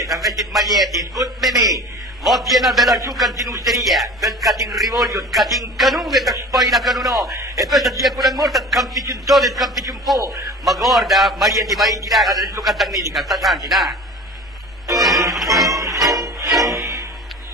chiesa, invece di maglietti, scusami, mo piena della giuca in usteria, per scatin rivoglio, scatin canune, per spoi una canunò, e poi se sia pure morta, scampici un tono, scampici un po', ma guarda, maglietti, vai in tiraca del suo cantanilica, sta santi, na?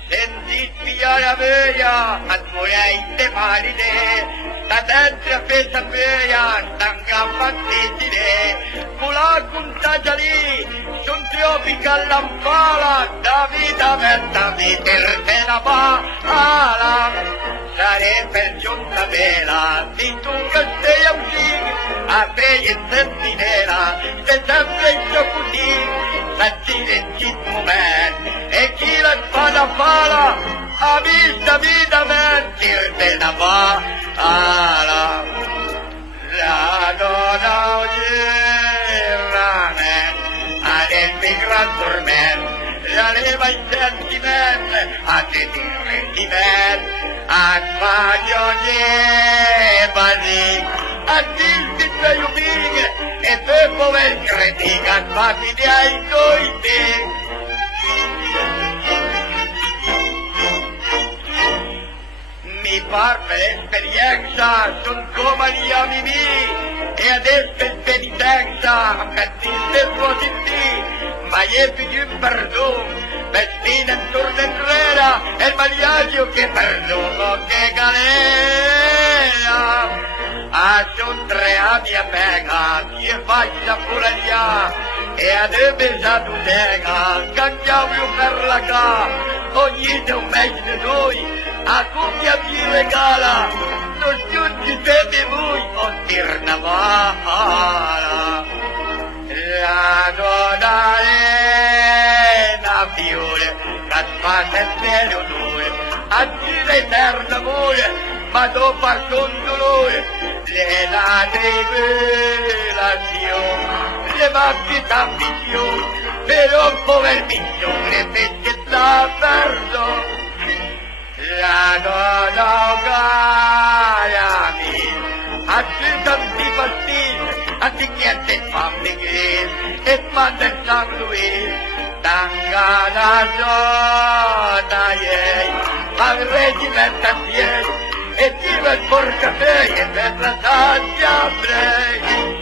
Senti spiare a meia, a vorrei te maride, sta dentro a pesa meia, stanca fattitide, pula contaggia lì, son tropica lampala, da vita verta di terra bala, sarei per giunta vela, di tu che sei a uscire, a te in sentinella, sei sempre in giocuti, senti in citt moment, e chi la spada pala, a vita mentirte la bala, la donna oggi il gran torment, la leva il sentiment, a te ti rendiment, a sbaglio llevali, a dirti che io big, e per pover critica, a fatti di ai coiti. Mi par per esperienza, son come gli amici, e adesso per penitenza, per disservo di te, ma io più un perdono, vestina intorno enrera, e il magliaggio che perdono che galera. A son tre a mia pega, che faccia pure là, e a te besato tega, cangiamo per la ca, ogni un mese di noi, a cumbia vi regala, non giungi siete voi, o tirnavala. La donna è una fiore, che spazza il cielo onore, a gira eterno amore, ma dopo con dolore, le ladre rivelazioni, le mappie d'ambizione, per un pover migliore, perché sta perso. La donna carami, a te tanti pastini, a te niente fammi che, e manda il San Luis, tanga la zona ieri, al regimento assieme, e viva il porcafè, e per la taglia brei.